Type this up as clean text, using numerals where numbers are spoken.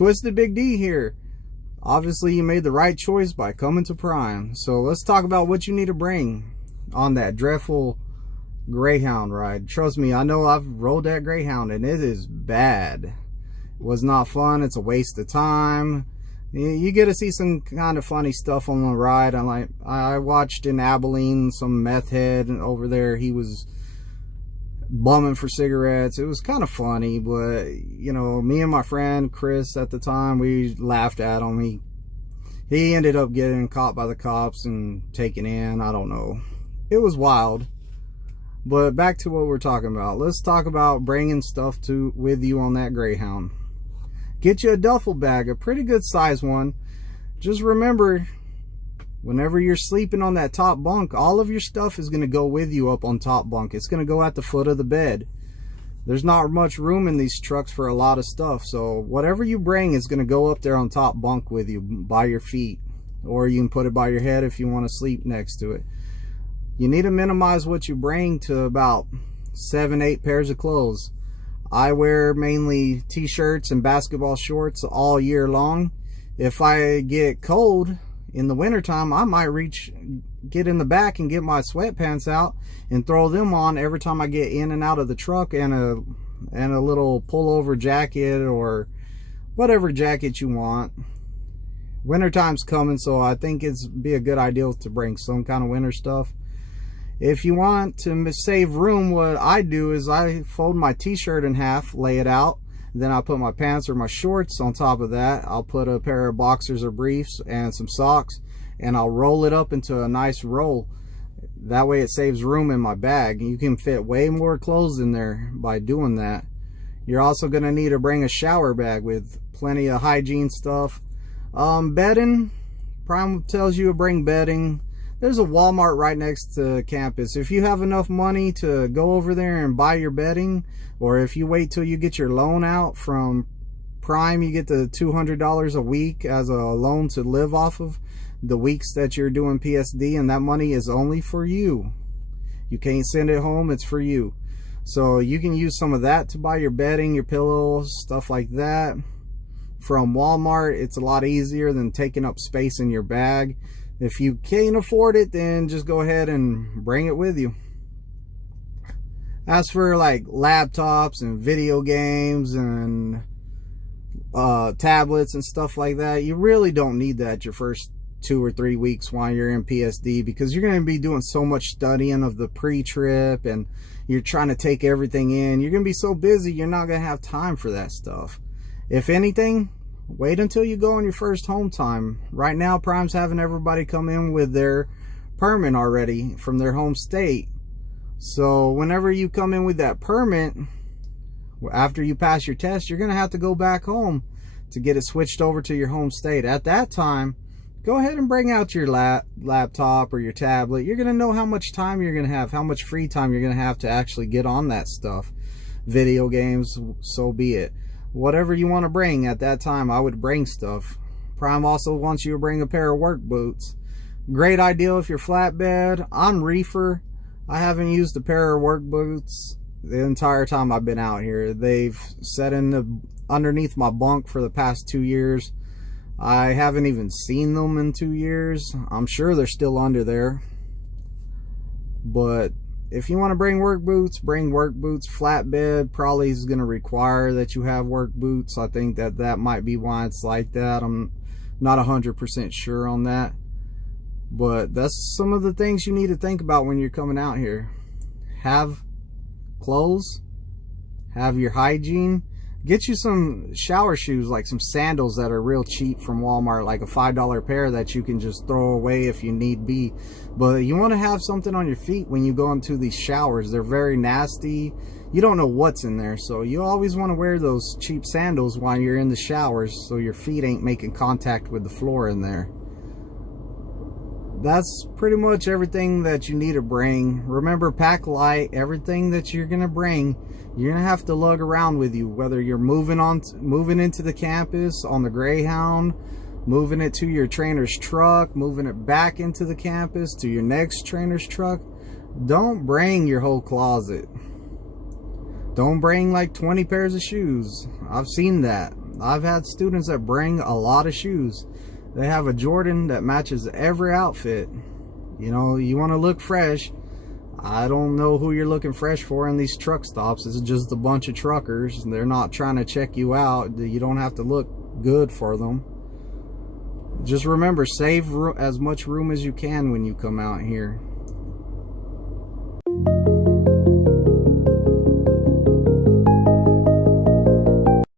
Twisted Big D here. Obviously you made the right choice by coming to Prime. So let's talk about what you need to bring on that dreadful Greyhound ride. Trust me, I know I've rode that Greyhound and it is bad. It was not fun. It's a waste of time. You get to see some kind of funny stuff on the ride. I watched in Abilene some meth head over there. He was bumming for cigarettes. It was kind of funny, but you know, me and my friend Chris at the time, we laughed at him. He ended up getting caught by the cops and taken in. I don't know. It was wild. But back to what we're talking about. Let's talk about bringing stuff with you on that Greyhound. Get you a duffel bag, a pretty good size one. Just remember, whenever you're sleeping on that top bunk, all of your stuff is going to go with you up on top bunk. It's going to go at the foot of the bed. There's not much room in these trucks for a lot of stuff. So whatever you bring is going to go up there on top bunk with you by your feet. Or you can put it by your head if you want to sleep next to it. You need to minimize what you bring to about 7-8 pairs of clothes. I wear mainly t-shirts and basketball shorts all year long. If I get cold in the wintertime, I might get in the back and get my sweatpants out and throw them on every time I get in and out of the truck, and a little pullover jacket or whatever jacket you want. Wintertime's coming, so I think it'd be a good idea to bring some kind of winter stuff. If you want to save room, what I do is I fold my t-shirt in half, lay it out, then I'll put my pants or my shorts on top of that. I'll put a pair of boxers or briefs and some socks, and I'll roll it up into a nice roll. That way it saves room in my bag. You can fit way more clothes in there by doing that. You're also going to need to bring a shower bag with plenty of hygiene stuff. Bedding, Prime tells you to bring bedding. There's a Walmart right next to campus. If you have enough money to go over there and buy your bedding, or if you wait till you get your loan out from Prime, you get the $200 a week as a loan to live off of the weeks that you're doing PSD, and that money is only for you. You can't send it home, it's for you. So you can use some of that to buy your bedding, your pillows, stuff like that. From Walmart, it's a lot easier than taking up space in your bag. If you can't afford it, then just go ahead and bring it with you. As for like laptops and video games and tablets and stuff like that, you really don't need that your first 2 or 3 weeks while you're in PSD, because you're going to be doing so much studying of the pre-trip and you're trying to take everything in. You're going to be so busy, you're not going to have time for that stuff. If anything, wait until you go on your first home time. Right now, Prime's having everybody come in with their permit already from their home state. So whenever you come in with that permit, after you pass your test, you're going to have to go back home to get it switched over to your home state. At that time, go ahead and bring out your laptop or your tablet. You're going to know how much time you're going to have, how much free time you're going to have to actually get on that stuff. Video games, so be it. Whatever you want to bring at that time, I would bring stuff. Prime also wants you to bring a pair of work boots. Great idea if you're flatbed. I'm reefer. I haven't used a pair of work boots the entire time I've been out here. They've sat underneath my bunk for the past 2 years. I haven't even seen them in 2 years. I'm sure they're still under there. But if you want to bring work boots, bring work boots. Flatbed probably is going to require that you have work boots. I think that might be why it's like that. I'm not 100% sure on that. But that's some of the things you need to think about when you're coming out here. Have clothes. Have your hygiene. Get you some shower shoes, like some sandals that are real cheap from Walmart, like a $5 pair that you can just throw away if you need be. But you want to have something on your feet when you go into these showers. They're very nasty. You don't know what's in there, so you always want to wear those cheap sandals while you're in the showers so your feet ain't making contact with the floor in there. That's pretty much everything that you need to bring. Remember, pack light. Everything that you're going to bring, you're going to have to lug around with you, whether you're moving into the campus on the Greyhound, moving it to your trainer's truck, moving it back into the campus to your next trainer's truck. Don't bring your whole closet. Don't bring like 20 pairs of shoes. I've seen that. I've had students that bring a lot of shoes. They have a Jordan that matches every outfit. You know, you want to look fresh. I don't know who you're looking fresh for in these truck stops. It's just a bunch of truckers. They're not trying to check you out. You don't have to look good for them. Just remember, save as much room as you can when you come out here.